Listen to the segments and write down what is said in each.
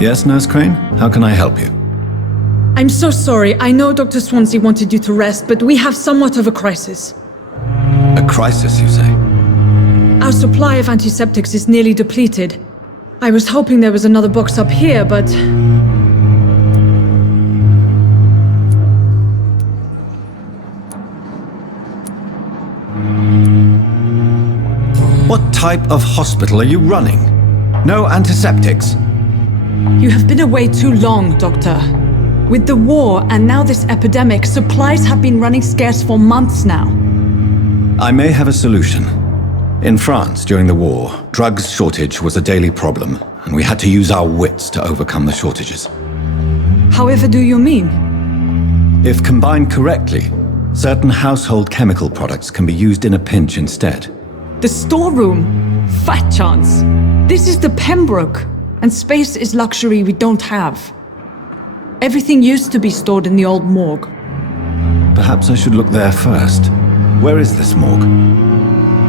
Yes, Nurse Crane? How can I help you? I'm so sorry. I know Dr. Swansea wanted you to rest, but we have somewhat of a crisis. A crisis, you say? Our supply of antiseptics is nearly depleted. I was hoping there was another box up here, but... What type of hospital are you running? No antiseptics? You have been away too long, Doctor. With the war and now this epidemic, supplies have been running scarce for months now. I may have a solution. In France, during the war, drugs shortage was a daily problem, and we had to use our wits to overcome the shortages. However do you mean? If combined correctly, certain household chemical products can be used in a pinch instead. The storeroom? Fat chance. This is the Pembroke, and space is luxury we don't have. Everything used to be stored in the old morgue. Perhaps I should look there first. Where is this morgue?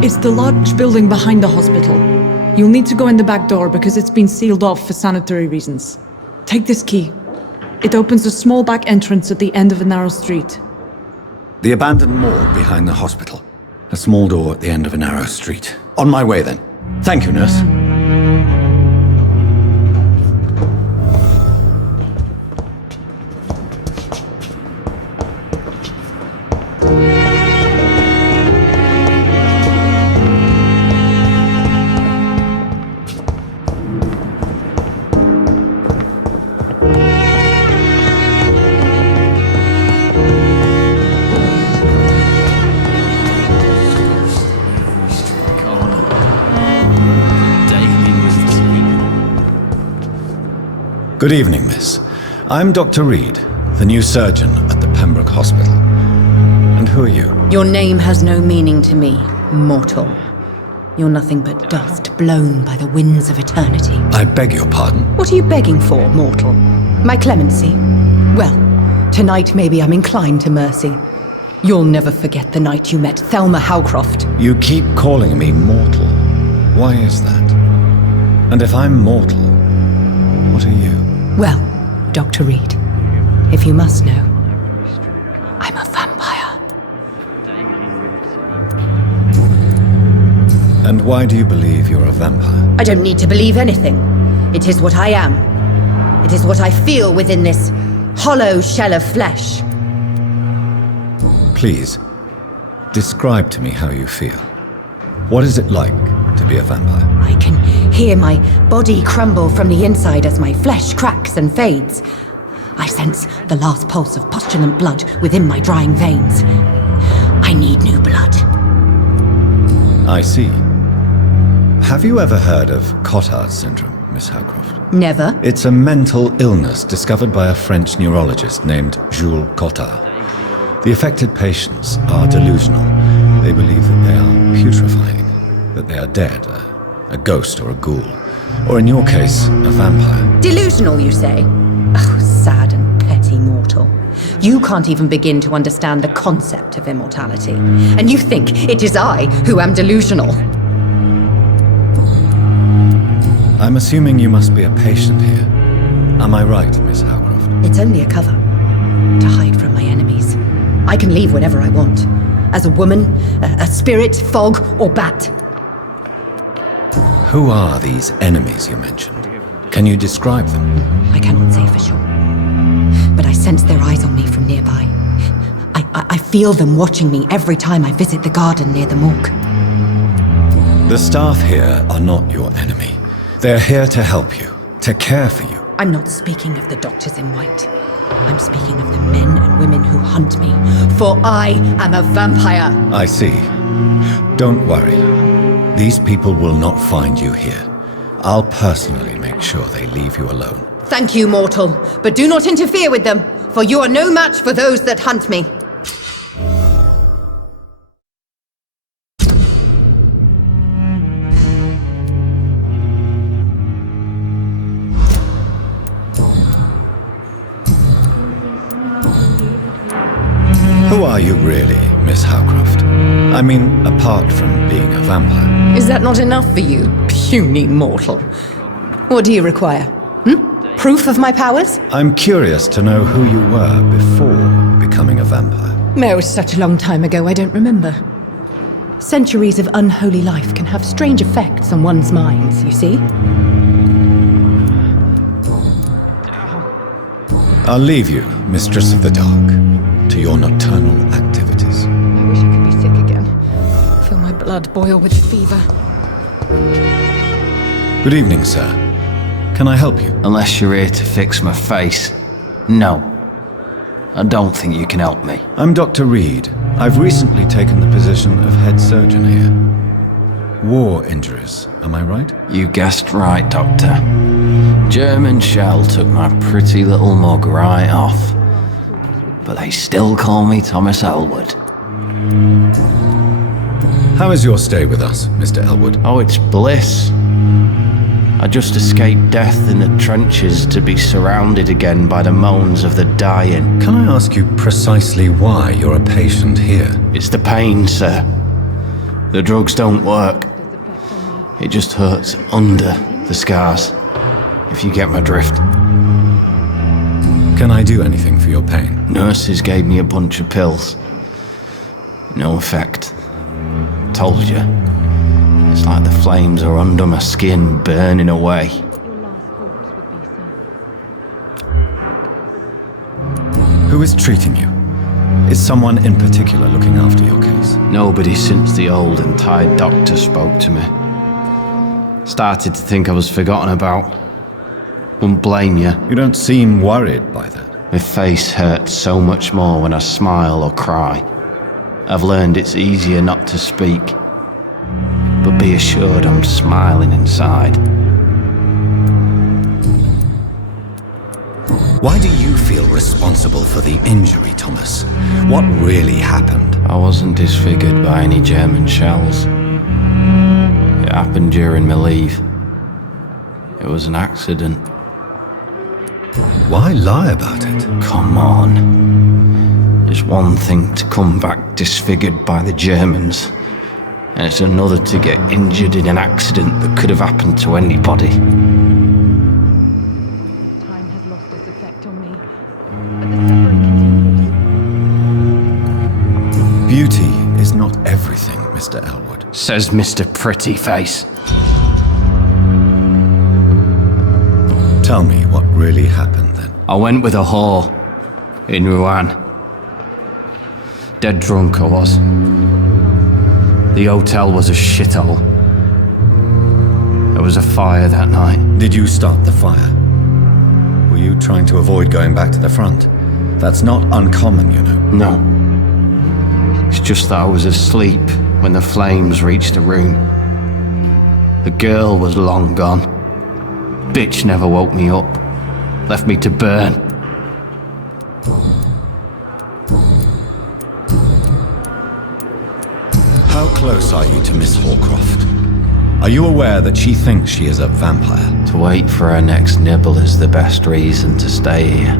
It's the large building behind the hospital. You'll need to go in the back door because it's been sealed off for sanitary reasons. Take this key. It opens a small back entrance at the end of a narrow street. The abandoned morgue behind the hospital. A small door at the end of a narrow street. On my way then. Thank you, nurse. Good evening, miss. I'm Dr. Reed, the new surgeon at the Pembroke Hospital. And who are you? Your name has no meaning to me, mortal. You're nothing but dust blown by the winds of eternity. I beg your pardon? What are you begging for, mortal? My clemency? Well, tonight maybe I'm inclined to mercy. You'll never forget the night you met Thelma Howcroft. You keep calling me mortal. Why is that? And if I'm mortal, what are you? Well, Dr. Reed, if you must know, I'm a vampire. And why do you believe you're a vampire? I don't need to believe anything. It is what I am. It is what I feel within this hollow shell of flesh. Please, describe to me how you feel. What is it like to be a vampire? I can hear my body crumble from the inside as my flesh cracks and fades. I sense the last pulse of postulant blood within my drying veins. I need new blood. I see. Have you ever heard of Cotard's syndrome, Miss Howcroft? Never. It's a mental illness discovered by a French neurologist named Jules Cotard. The affected patients are delusional. They believe that they are putrefying, that they are dead, a ghost or a ghoul, or in your case, a vampire. Delusional, you say? Oh, sad and petty mortal. You can't even begin to understand the concept of immortality. And you think it is I who am delusional. I'm assuming you must be a patient here. Am I right, Miss Howcroft? It's only a cover, to hide from my enemies. I can leave whenever I want. As a woman, a spirit, fog, or bat. Who are these enemies you mentioned? Can you describe them? I cannot say for sure. But I sense their eyes on me from nearby. I feel them watching me every time I visit the garden near the morgue. The staff here are not your enemy. They're here to help you, to care for you. I'm not speaking of the doctors in white. I'm speaking of the men and women who hunt me, for I am a vampire. I see. Don't worry. These people will not find you here. I'll personally make sure they leave you alone. Thank you, mortal, but do not interfere with them, for you are no match for those that hunt me. Who are you really, Miss Howcroft? I mean, apart from being a vampire. Is that not enough for you, puny mortal? What do you require? proof of my powers? I'm curious to know who you were before becoming a vampire. It was such a long time ago, I don't remember. Centuries of unholy life can have strange effects on one's minds, you see? I'll leave you, Mistress of the Dark, to your nocturnal activities. I wish I could be sick again. Feel my blood boil with fever. Good evening, sir. Can I help you? Unless you're here to fix my face. No. I don't think you can help me. I'm Dr. Reed. I've recently taken the position of head surgeon here. War injuries, am I right? You guessed right, Doctor. German shell took my pretty little mug right off. But they still call me Thomas Elwood. How is your stay with us, Mr. Elwood? Oh, it's bliss. I just escaped death in the trenches to be surrounded again by the moans of the dying. Can I ask you precisely why you're a patient here? It's the pain, sir. The drugs don't work. It just hurts under the scars, if you get my drift. Can I do anything for your pain? Nurses gave me a bunch of pills. No effect. Told you. It's like the flames are under my skin, burning away. Who is treating you? Is someone in particular looking after your case? Nobody since the old and tired doctor spoke to me. Started to think I was forgotten about. Wouldn't blame you. You don't seem worried by that. My face hurts so much more when I smile or cry. I've learned it's easier not to speak. But be assured I'm smiling inside. Why do you feel responsible for the injury, Thomas? What really happened? I wasn't disfigured by any German shells. It happened during my leave. It was an accident. Why lie about it? Come on. It's one thing to come back disfigured by the Germans, and it's another to get injured in an accident that could have happened to anybody. Time has lost its effect on me, but the suffering continues. Beauty is not everything, Mr. Elwood. Says Mr. Pretty Face. Tell me what really happened then. I went with a whore in Rouen. Dead drunk I was. The hotel was a shithole. There was a fire that night. Did you start the fire? Were you trying to avoid going back to the front? That's not uncommon, you know. No. It's just that I was asleep when the flames reached the room. The girl was long gone. Bitch never woke me up. Left me to burn. How close are you to Miss Horcroft? Are you aware that she thinks she is a vampire? To wait for her next nibble is the best reason to stay here.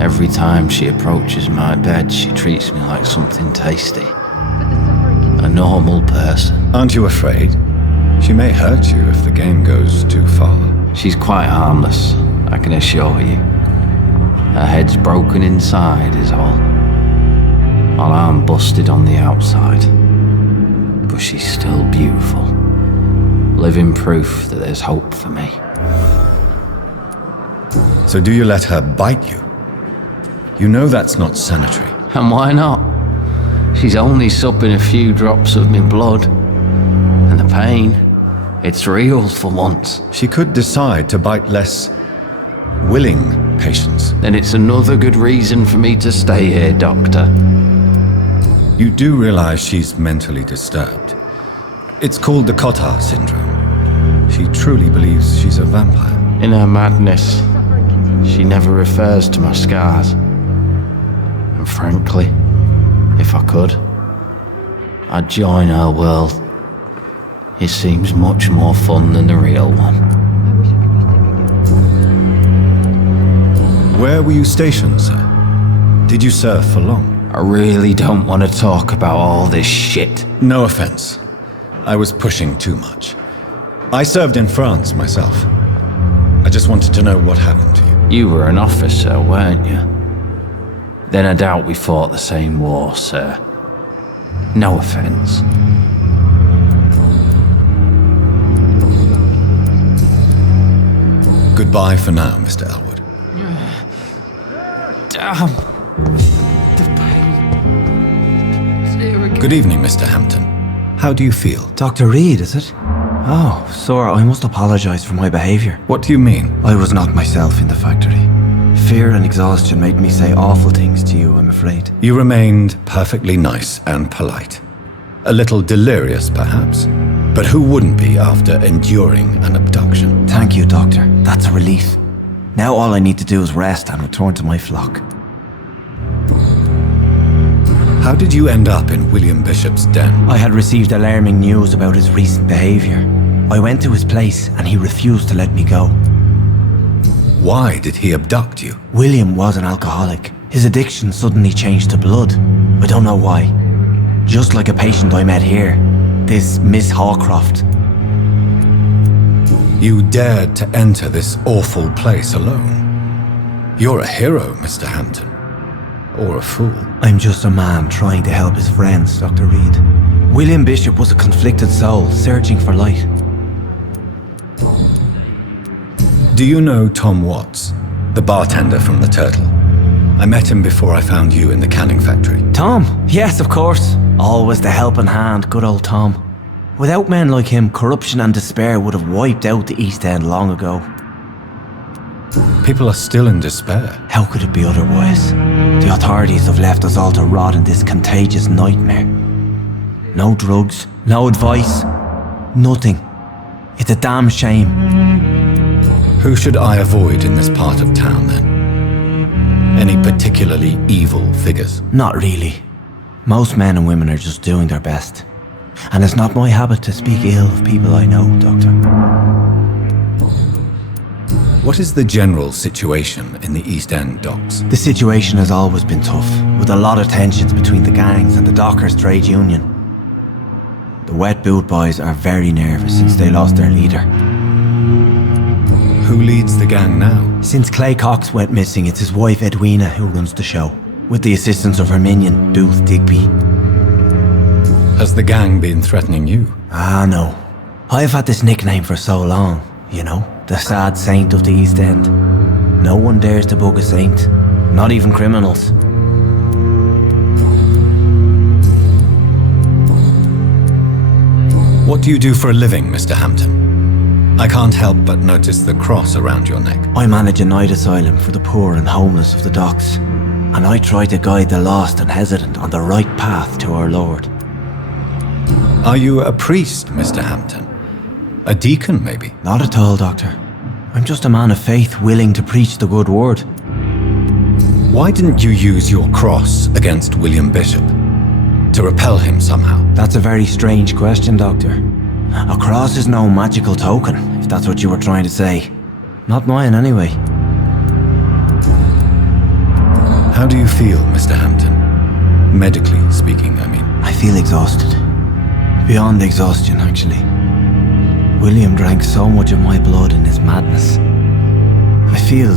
Every time she approaches my bed, she treats me like something tasty. A normal person. Aren't you afraid? She may hurt you if the game goes too far. She's quite harmless, I can assure you. Her head's broken inside is all. While I'm busted on the outside. But she's still beautiful. Living proof that there's hope for me. So do you let her bite you? You know that's not sanitary. And why not? She's only supping a few drops of me blood. And the pain, it's real for once. She could decide to bite less willing patients. Then it's another good reason for me to stay here, Doctor. You do realize she's mentally disturbed. It's called the Cotard syndrome. She truly believes she's a vampire. In her madness, she never refers to my scars. And frankly, if I could, I'd join her world. It seems much more fun than the real one. Where were you stationed, sir? Did you serve for long? I really don't want to talk about all this shit. No offense. I was pushing too much. I served in France myself. I just wanted to know what happened to you. You were an officer, weren't you? Then I doubt we fought the same war, sir. No offense. Goodbye for now, Mr. Elwood. Damn. Good evening, Mr. Hampton. How do you feel? Dr. Reed, is it? Oh, sir, I must apologize for my behavior. What do you mean? I was not myself in the factory. Fear and exhaustion made me say awful things to you, I'm afraid. You remained perfectly nice and polite. A little delirious, perhaps. But who wouldn't be after enduring an abduction? Thank you, Doctor. That's a relief. Now all I need to do is rest and return to my flock. How did you end up in William Bishop's den? I had received alarming news about his recent behavior. I went to his place and he refused to let me go. Why did he abduct you? William was an alcoholic. His addiction suddenly changed to blood. I don't know why. Just like a patient I met here. This Miss Hawcroft. You dared to enter this awful place alone. You're a hero, Mr. Hampton. Or a fool. I'm just a man trying to help his friends, Dr. Reed. William Bishop was a conflicted soul, searching for light. Do you know Tom Watts, the bartender from the Turtle? I met him before I found you in the canning factory. Tom? Yes, of course. Always the helping hand, good old Tom. Without men like him, corruption and despair would have wiped out the East End long ago. People are still in despair. How could it be otherwise? The authorities have left us all to rot in this contagious nightmare. No drugs, no advice, nothing. It's a damn shame. Who should I avoid in this part of town, then? Any particularly evil figures? Not really. Most men and women are just doing their best. And it's not my habit to speak ill of people I know, Doctor. What is the general situation in the East End docks? The situation has always been tough, with a lot of tensions between the gangs and the Dockers' trade union. The Wet Boot Boys are very nervous since they lost their leader. Who leads the gang now? Since Clay Cox went missing, it's his wife Edwina who runs the show, with the assistance of her minion, Booth Digby. Has the gang been threatening you? Ah, no. I've had this nickname for so long, you know, the sad saint of the East End. No one dares to bug a saint, not even criminals. What do you do for a living, Mr. Hampton? I can't help but notice the cross around your neck. I manage a night asylum for the poor and homeless of the docks, and I try to guide the lost and hesitant on the right path to our Lord. Are you a priest, Mr. Hampton? A deacon, maybe? Not at all, Doctor. I'm just a man of faith willing to preach the good word. Why didn't you use your cross against William Bishop? To repel him somehow? That's a very strange question, Doctor. A cross is no magical token, if that's what you were trying to say. Not mine, anyway. How do you feel, Mr. Hampton? Medically speaking, I mean. I feel exhausted. Beyond exhaustion, actually. William drank so much of my blood in his madness. I feel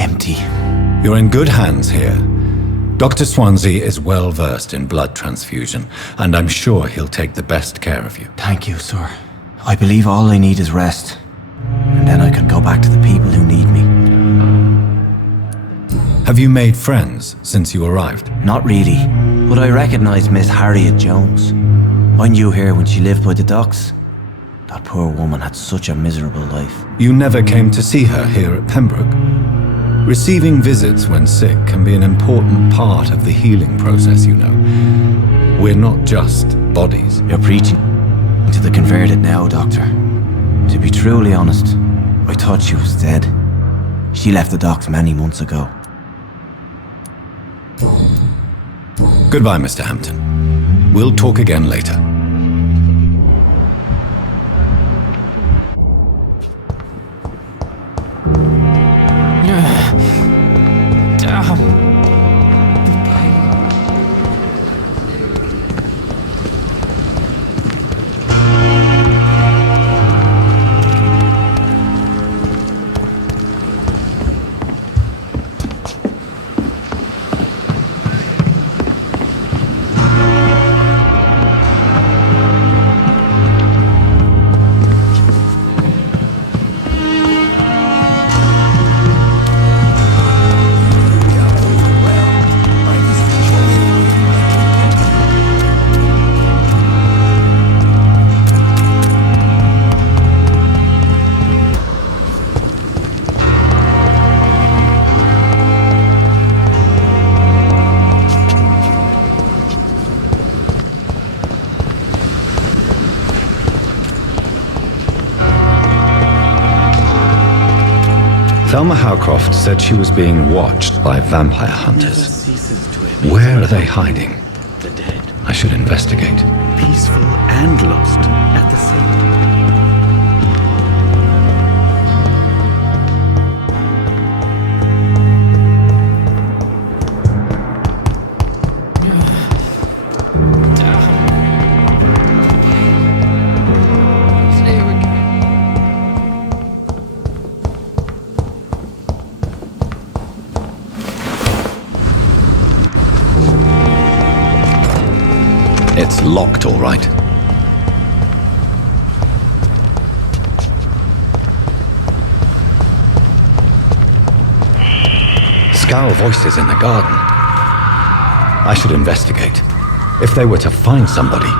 empty. You're in good hands here. Dr. Swansea is well versed in blood transfusion, and I'm sure he'll take the best care of you. Thank you, sir. I believe all I need is rest. And then I can go back to the people who need me. Have you made friends since you arrived? Not really, but I recognize Miss Harriet Jones. I knew her when she lived by the docks. That poor woman had such a miserable life. You never came to see her here at Pembroke? Receiving visits when sick can be an important part of the healing process, you know. We're not just bodies. You're preaching to the converted now, Doctor. To be truly honest, I thought she was dead. She left the docks many months ago. Goodbye, Mr. Hampton. We'll talk again later. Selma Howcroft said she was being watched by vampire hunters. Where are they hiding? The dead, I should investigate. peaceful and lost at the same time. It's locked, all right. Scowl voices in the garden. I should investigate. If they were to find somebody.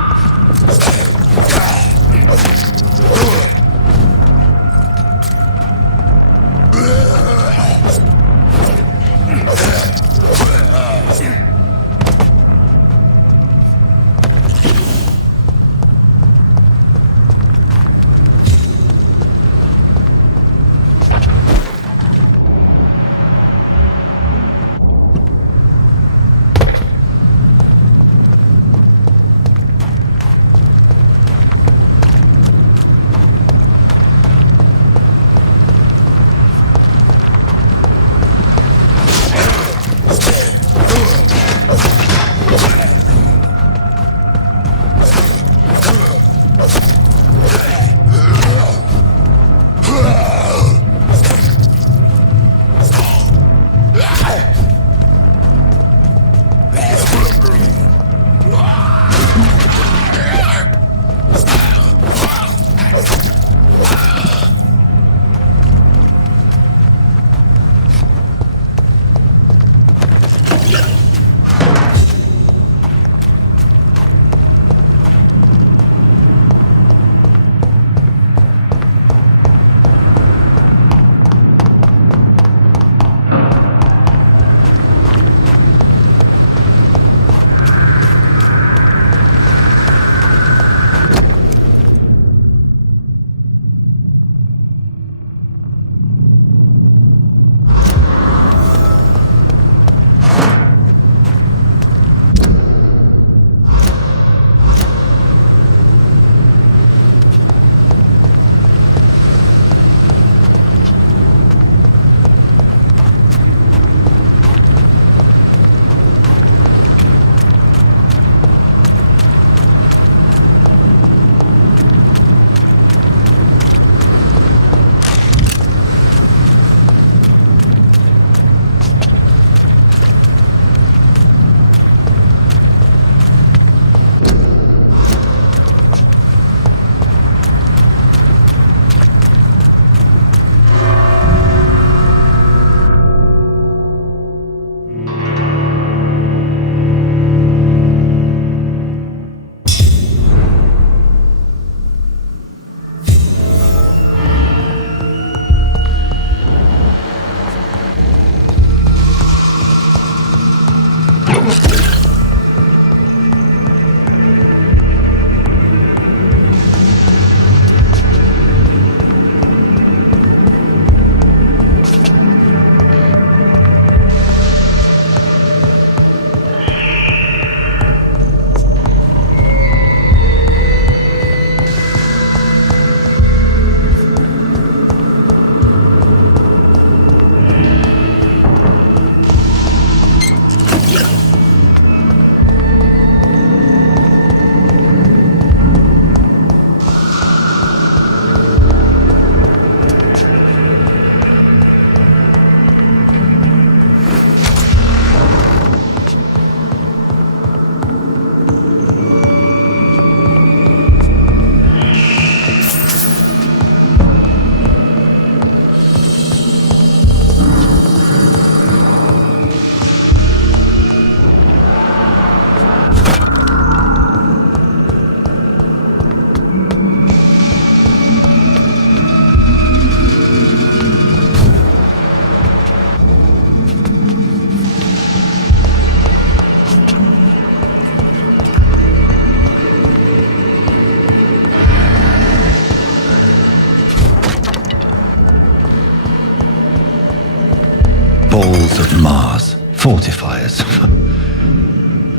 balls of Mars, fortifiers.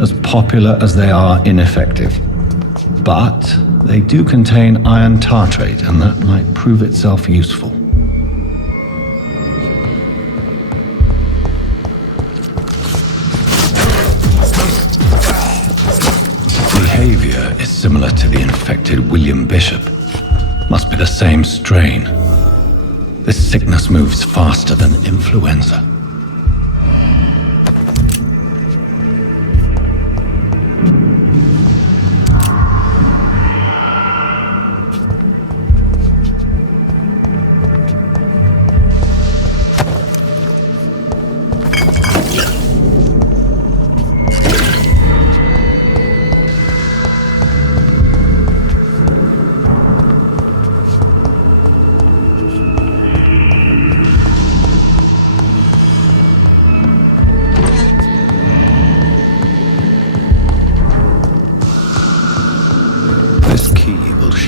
As popular as they are ineffective. But they do contain iron tartrate, and that might prove itself useful. Behavior is similar to the infected William Bishop. Must be the same strain. This sickness moves faster than influenza.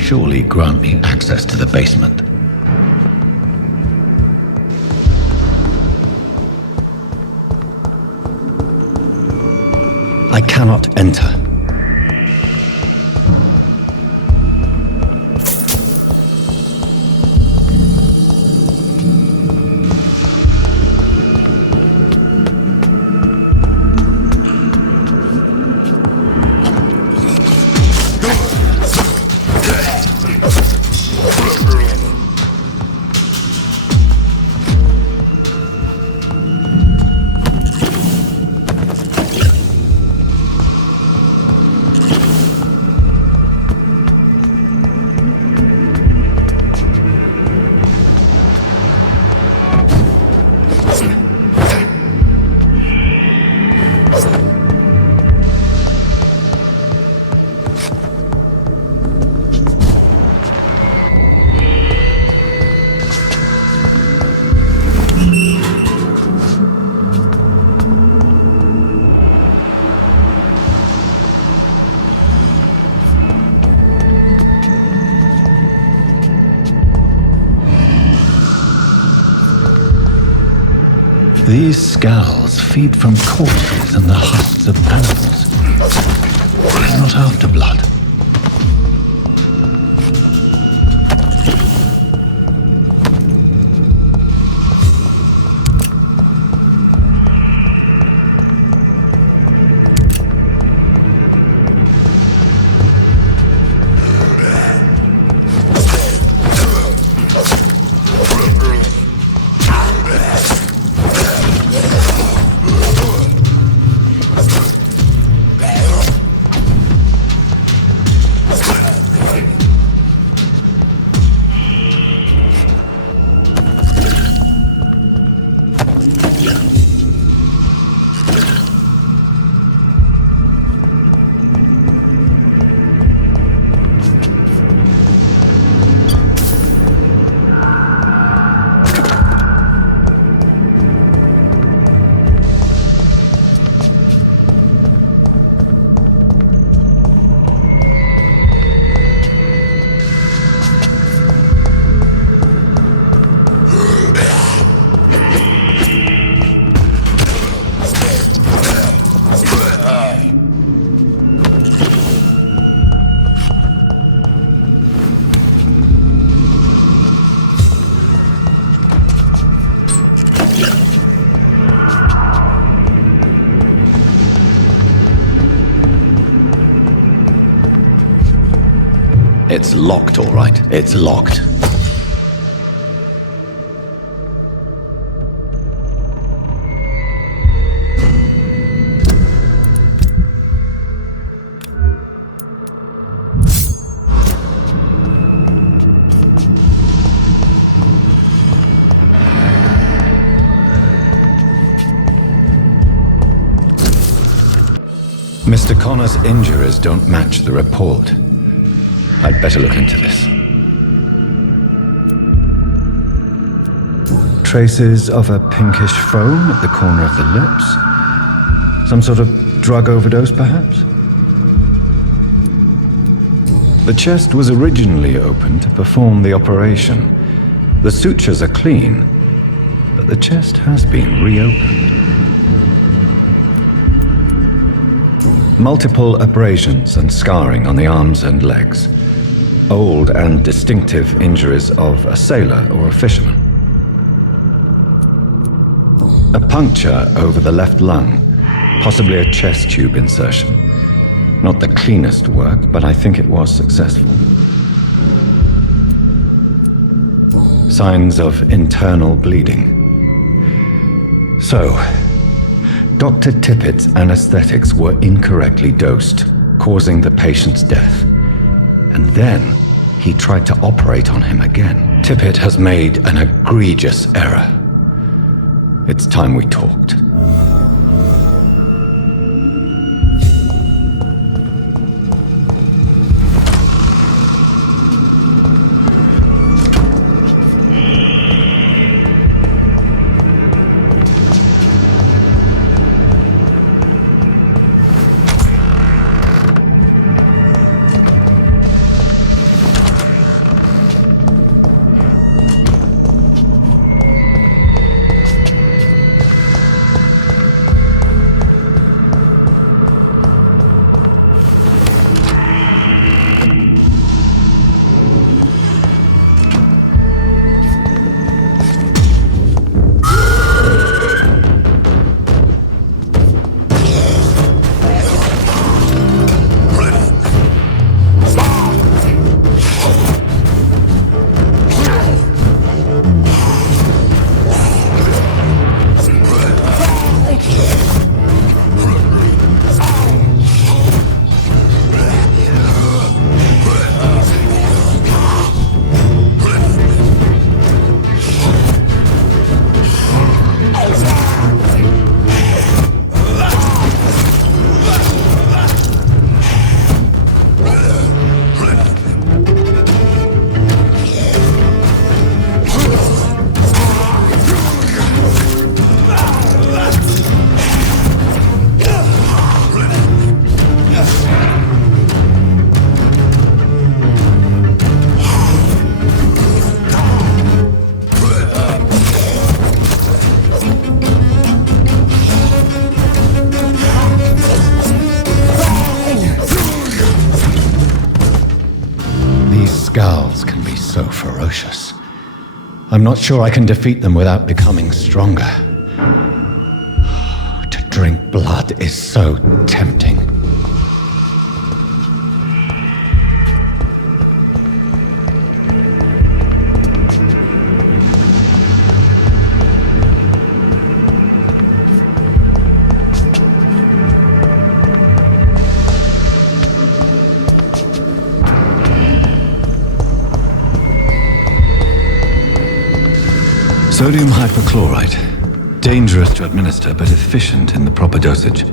Surely grant me access to the basement. I cannot enter. These scowls feed from corpses and the husks of animals. They're not after blood. It's locked, all right. It's locked. Mr. Connor's injuries don't match the report. I'd better look into this. Traces of a pinkish foam at the corner of the lips. Some sort of drug overdose, perhaps? The chest was originally opened to perform the operation. The sutures are clean, but the chest has been reopened. Multiple abrasions and scarring on the arms and legs. Old and distinctive injuries of a sailor or a fisherman. A puncture over the left lung, possibly a chest tube insertion. Not the cleanest work, but I think it was successful. Signs of internal bleeding. So, Dr. Tippett's anesthetics were incorrectly dosed, causing the patient's death. And then he tried to operate on him again. Tippett has made an egregious error. It's time we talked. Scowls can be so ferocious. I'm not sure I can defeat them without becoming stronger. To drink blood is so tempting. Sodium hypochlorite. Dangerous to administer, but efficient in the proper dosage.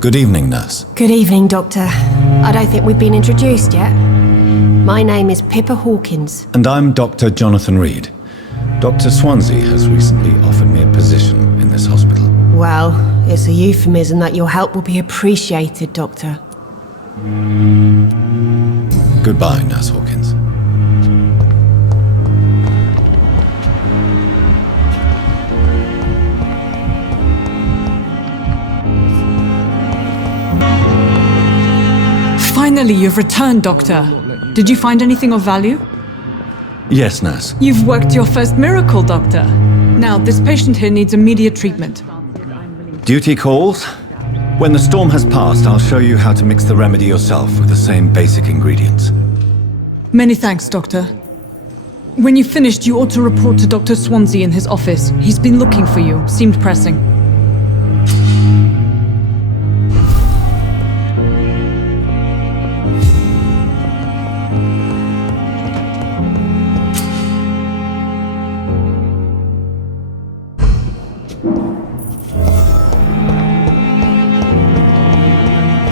Good evening, nurse. Good evening, Doctor. I don't think we've been introduced yet. My name is Pippa Hawkins. And I'm Dr. Jonathan Reed. Dr. Swansea has recently offered me a position in this hospital. Well, it's a euphemism that your help will be appreciated, Doctor. Goodbye, Nurse Hawkins. Finally, you've returned, Doctor. Did you find anything of value? Yes, nurse. You've worked your first miracle, Doctor. Now, this patient here needs immediate treatment. Duty calls. When the storm has passed, I'll show you how to mix the remedy yourself with the same basic ingredients. Many thanks, Doctor. When you've finished, you ought to report to Dr. Swansea in his office. He's been looking for you. Seemed pressing.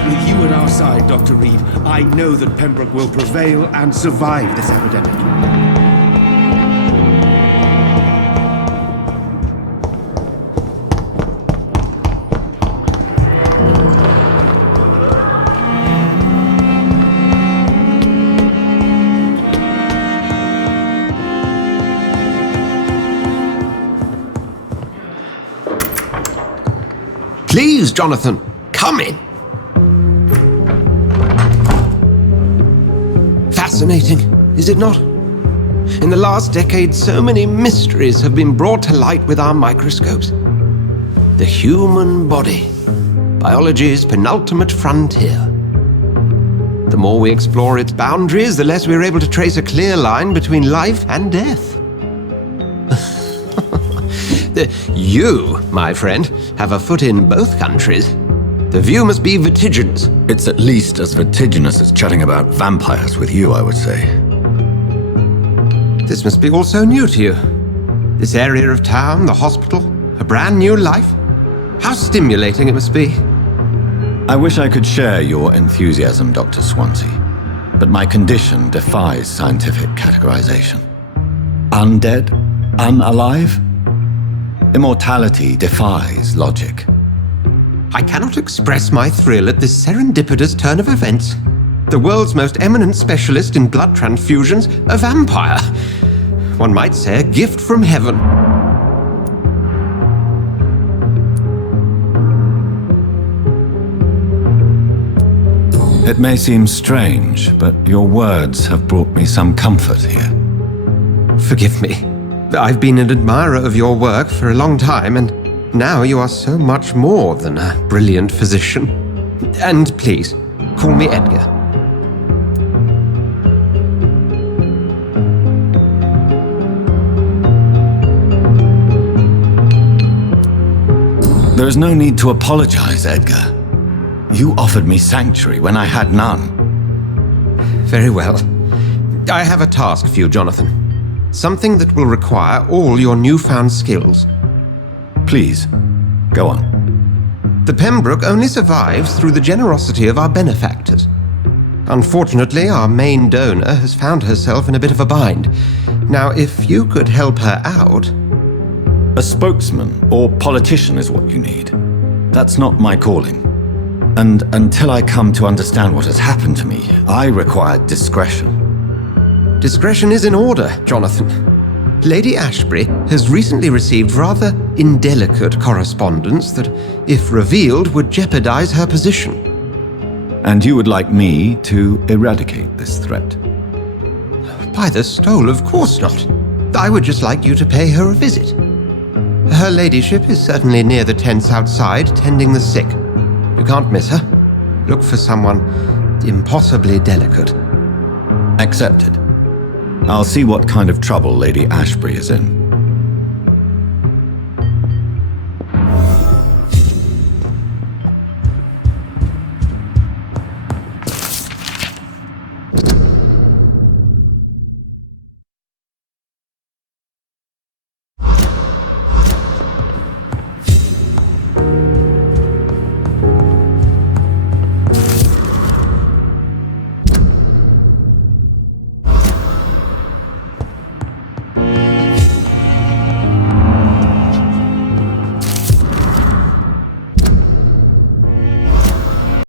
With you at our side, Dr. Reed, I know that Pembroke will prevail and survive this epidemic. Please, Jonathan, come in. Fascinating, is it not? In the last decade, so many mysteries have been brought to light with our microscopes. The human body, biology's penultimate frontier. The more we explore its boundaries, the less we're able to trace a clear line between life and death. You, my friend, have a foot in both countries. The view must be vertiginous. It's at least as vertiginous as chatting about vampires with you, I would say. This must be all so new to you. This area of town, the hospital, a brand new life. How stimulating it must be. I wish I could share your enthusiasm, Dr. Swansea, but my condition defies scientific categorization. Undead? Unalive? Immortality defies logic. I cannot express my thrill at this serendipitous turn of events. The world's most eminent specialist in blood transfusions, a vampire. One might say a gift from heaven. It may seem strange, but your words have brought me some comfort here. Forgive me. I've been an admirer of your work for a long time, and now you are so much more than a brilliant physician. And please, call me Edgar. There is no need to apologize, Edgar. You offered me sanctuary when I had none. Very well. I have a task for you, Jonathan. Something that will require all your newfound skills. Please, go on. The Pembroke only survives through the generosity of our benefactors. Unfortunately, our main donor has found herself in a bit of a bind. Now, if you could help her out... A spokesman or politician is what you need. That's not my calling. And until I come to understand what has happened to me, I require discretion. Discretion is in order, Jonathan. Lady Ashbury has recently received rather indelicate correspondence that, if revealed, would jeopardize her position. And you would like me to eradicate this threat? By the stole, of course not. I would just like you to pay her a visit. Her ladyship is certainly near the tents outside, tending the sick. You can't miss her. Look for someone impossibly delicate. Accepted. I'll see what kind of trouble Lady Ashbury is in.